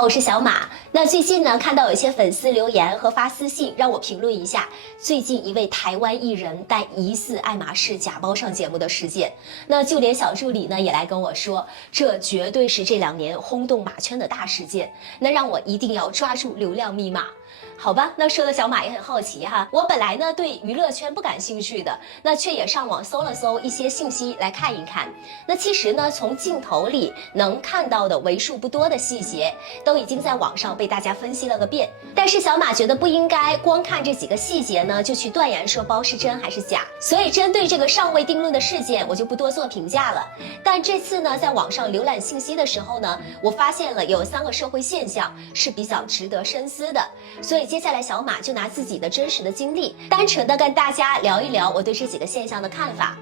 好，我是小马。那最近呢，看到有些粉丝留言和发私信，让我评论一下最近一位台湾艺人带疑似爱马仕假包上节目的事件。那就连小助理呢也来跟我说，这绝对是这2年轰动马圈的大事件，那让我一定要抓住流量密码。好吧，那说的小马也很好奇哈。我本来呢对娱乐圈不感兴趣的，那却也上网搜了搜一些信息来看一看。那其实呢，从镜头里能看到的为数不多的细节，都已经在网上被大家分析了个遍。但是小马觉得不应该光看这几个细节呢，就去断言说包是真还是假。所以针对这个尚未定论的事件，我就不多做评价了。但这次呢，在网上浏览信息的时候呢，我发现了有3个社会现象是比较值得深思的。所以接下来小马就拿自己的真实的经历，单纯的跟大家聊一聊我对这几个现象的看法。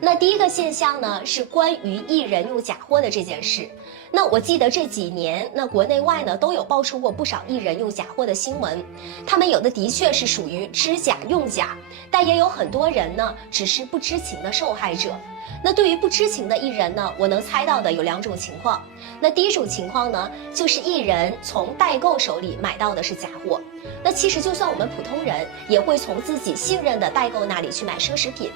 那第一个现象呢，是关于艺人用假货的这件事。那我记得这几年，那国内外呢都有爆出过不少艺人用假货的新闻，他们有的的确是属于知假用假，但也有很多人呢只是不知情的受害者。那对于不知情的艺人呢，我能猜到的有2种情况。那第一种情况呢，就是艺人从代购手里买到的是假货。那其实就算我们普通人，也会从自己信任的代购那里去买奢侈品。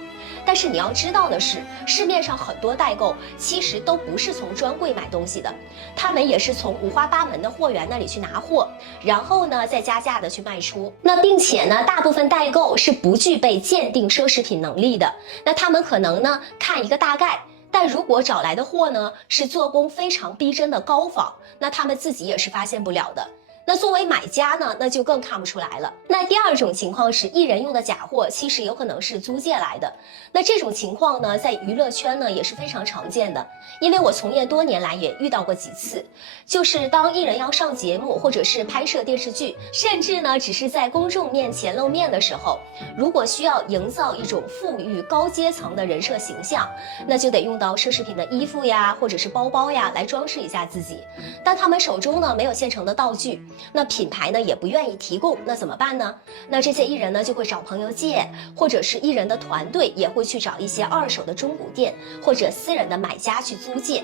但是你要知道的是，市面上很多代购其实都不是从专柜买东西的，他们也是从五花八门的货源那里去拿货，然后呢再加价的去卖出。那并且呢，大部分代购是不具备鉴定奢侈品能力的，那他们可能呢看一个大概，但如果找来的货呢是做工非常逼真的高仿，那他们自己也是发现不了的。那作为买家呢，那就更看不出来了。那第2种情况是，艺人用的假货其实有可能是租借来的。那这种情况呢，在娱乐圈呢也是非常常见的，因为我从业多年来也遇到过几次。就是当艺人要上节目，或者是拍摄电视剧，甚至呢只是在公众面前露面的时候，如果需要营造一种富裕高阶层的人设形象，那就得用到奢侈品的衣服呀，或者是包包呀来装饰一下自己。但他们手中呢没有现成的道具，那品牌呢也不愿意提供，那怎么办呢？那这些艺人呢就会找朋友借，或者是艺人的团队也会去找一些2手的中古店或者私人的买家去租借。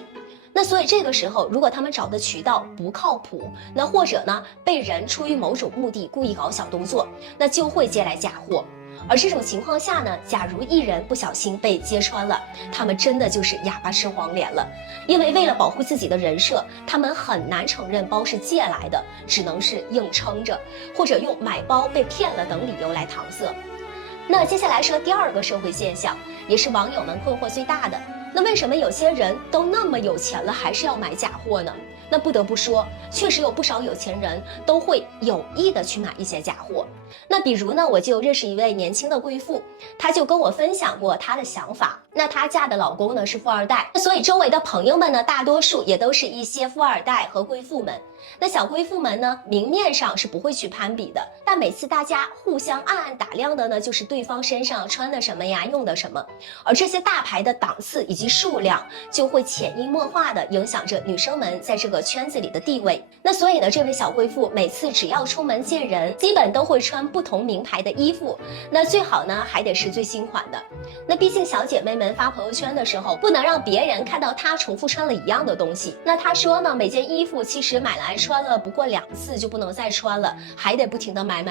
那所以这个时候，如果他们找的渠道不靠谱，那或者呢被人出于某种目的故意搞小动作，那就会借来假货。而这种情况下呢，假如艺人不小心被揭穿了，他们真的就是哑巴吃黄连了。因为为了保护自己的人设，他们很难承认包是借来的，只能是硬撑着，或者用买包被骗了等理由来搪塞。那接下来说第2个社会现象，也是网友们困惑最大的。那为什么有些人都那么有钱了，还是要买假货呢？那不得不说，确实有不少有钱人都会有意的去买一些假货。那比如呢，我就认识一位年轻的贵妇，她就跟我分享过她的想法。那她嫁的老公呢是富二代，所以周围的朋友们呢，大多数也都是一些富二代和贵妇们。那小贵妇们呢，明面上是不会去攀比的，但每次大家互相暗暗打量的呢，就是对方身上穿的什么呀，用的什么。而这些大牌的档次以及数量，就会潜移默化的影响着女生们在这个圈子里的地位。那所以呢，这位小贵妇每次只要出门见人，基本都会穿不同名牌的衣服，那最好呢还得是最新款的。那毕竟小姐妹们发朋友圈的时候，不能让别人看到她重复穿了一样的东西。那她说呢，每件衣服其实买来穿了不过2次就不能再穿了，还得不停的买，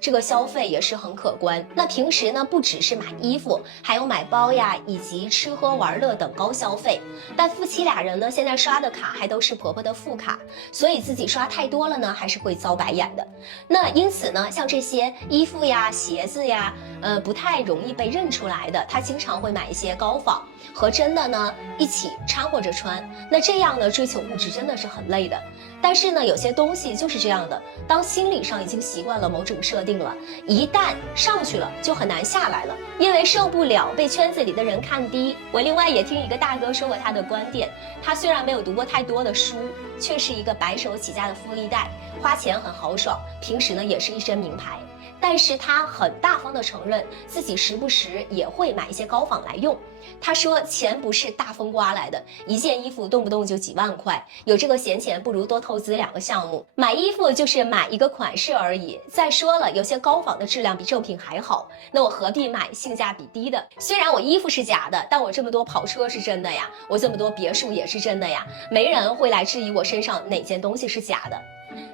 这个消费也是很可观。那平时呢，不只是买衣服，还有买包呀，以及吃喝玩乐等高消费。但夫妻2人呢，现在刷的卡还都是婆婆的副卡，所以自己刷太多了呢，还是会遭白眼的。那因此呢，像这些衣服呀、鞋子呀，不太容易被认出来的，她经常会买一些高仿，和真的呢一起掺和着穿。那这样呢，追求物质真的是很累的。但是呢，有些东西就是这样的，当心理上已经习惯了某种设定了，一旦上去了就很难下来了，因为受不了被圈子里的人看低。我另外也听一个大哥说过他的观点，他虽然没有读过太多的书，却是一个白手起家的富一代，花钱很豪爽，平时呢也是一身名牌。但是他很大方的承认自己时不时也会买一些高仿来用。他说钱不是大风刮来的，一件衣服动不动就几万块，有这个闲钱不如多投资2个项目。买衣服就是买一个款式而已，再说了，有些高仿的质量比正品还好，那我何必买性价比低的？虽然我衣服是假的，但我这么多跑车是真的呀，我这么多别墅也是真的呀，没人会来质疑我身上哪件东西是假的。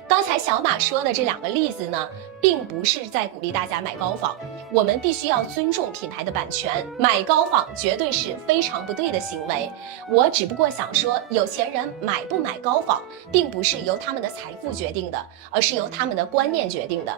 刚才小马说的这2个例子呢，并不是在鼓励大家买高仿，我们必须要尊重品牌的版权，买高仿绝对是非常不对的行为。我只不过想说，有钱人买不买高仿，并不是由他们的财富决定的，而是由他们的观念决定的。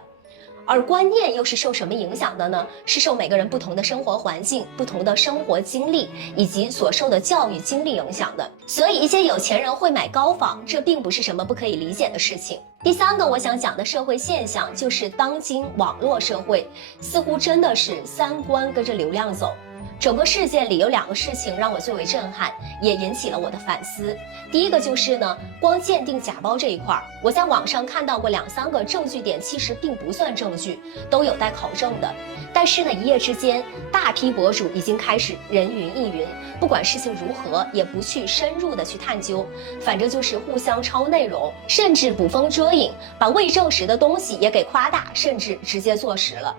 而观念又是受什么影响的呢？是受每个人不同的生活环境、不同的生活经历以及所受的教育经历影响的。所以一些有钱人会买高仿，这并不是什么不可以理解的事情。第3个我想讲的社会现象，就是当今网络社会似乎真的是3观跟着流量走。整个事件里有2个事情让我最为震撼，也引起了我的反思。第一个就是呢，光鉴定假包这一块，我在网上看到过2、3个证据点，其实并不算证据，都有待考证的。但是呢，一夜之间，大批博主已经开始人云亦云，不管事情如何，也不去深入的去探究，反正就是互相抄内容，甚至捕风捉影，把未证实的东西也给夸大，甚至直接坐实了。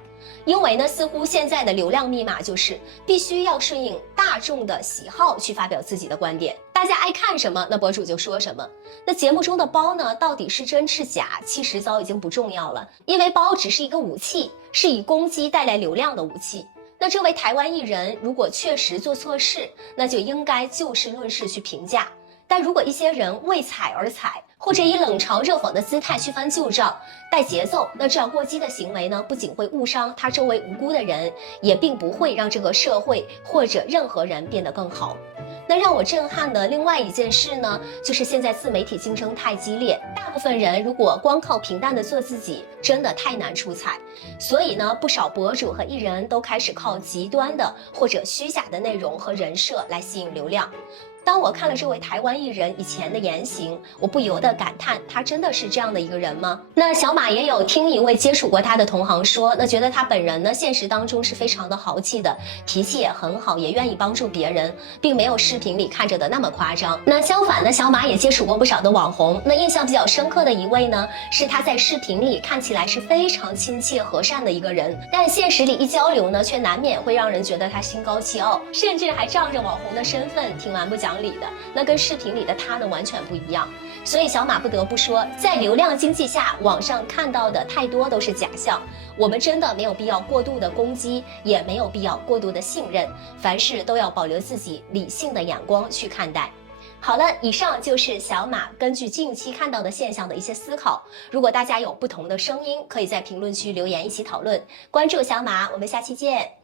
因为呢，似乎现在的流量密码就是必须要顺应大众的喜好去发表自己的观点，大家爱看什么，那博主就说什么。那节目中的包呢，到底是真是假，其实早已经不重要了，因为包只是一个武器，是以攻击带来流量的武器。那这位台湾艺人如果确实做错事，那就应该就事论事去评价。但如果一些人为踩而踩，或者以冷嘲热讽的姿态去翻旧账、带节奏，那这样过激的行为呢，不仅会误伤他周围无辜的人，也并不会让这个社会或者任何人变得更好。那让我震撼的另外一件事呢，就是现在自媒体竞争太激烈，大部分人如果光靠平淡的做自己，真的太难出彩。所以呢，不少博主和艺人都开始靠极端的或者虚假的内容和人设来吸引流量。当我看了这位台湾艺人以前的言行，我不由得感叹，他真的是这样的一个人吗？那小马也有听一位接触过他的同行说，那觉得他本人呢，现实当中是非常的豪气的，脾气也很好，也愿意帮助别人，并没有视频里看着的那么夸张。那相反呢，小马也接触过不少的网红，那印象比较深刻的一位呢，是他在视频里看起来是非常亲切和善的一个人，但现实里一交流呢，却难免会让人觉得他心高气傲，甚至还仗着网红的身份挺蛮不讲理的，那跟视频里的他呢完全不一样。所以小马不得不说，在流量经济下，网上看到的太多都是假象，我们真的没有必要过度的攻击，也没有必要过度的信任，凡事都要保留自己理性的眼光去看待。好了，以上就是小马根据近期看到的现象的一些思考。如果大家有不同的声音，可以在评论区留言一起讨论。关注小马，我们下期见。